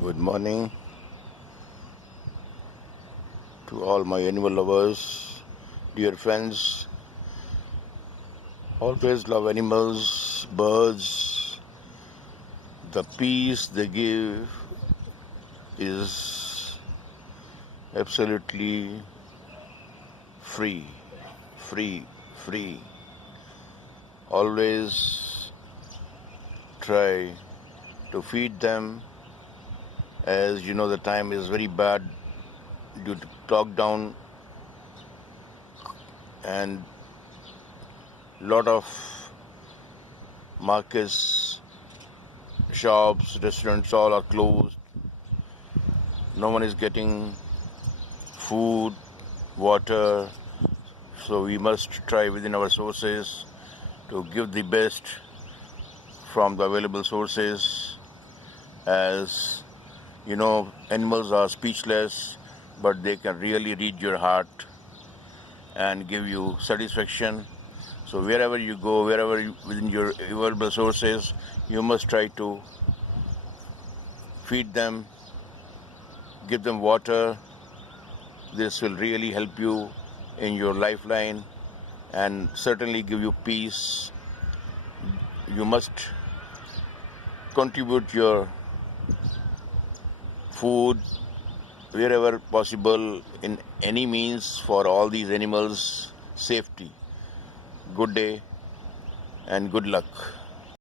Good morning to all my animal lovers, dear friends. Always love animals, birds. The peace they give is absolutely free, free. Always try to feed them. As you know, the time is very bad due to lockdown and lot of markets, shops, restaurants all are closed. No one is getting food, water, so we must try within our sources to give the best from the available sources. As you know, animals are speechless, but they can really read your heart and give you satisfaction. So wherever you go, within your available sources, you must try to feed them, give them water. This will really help you in your lifeline and certainly give you peace. You must contribute your food wherever possible in any means for all these animals' safety. Good day and good luck.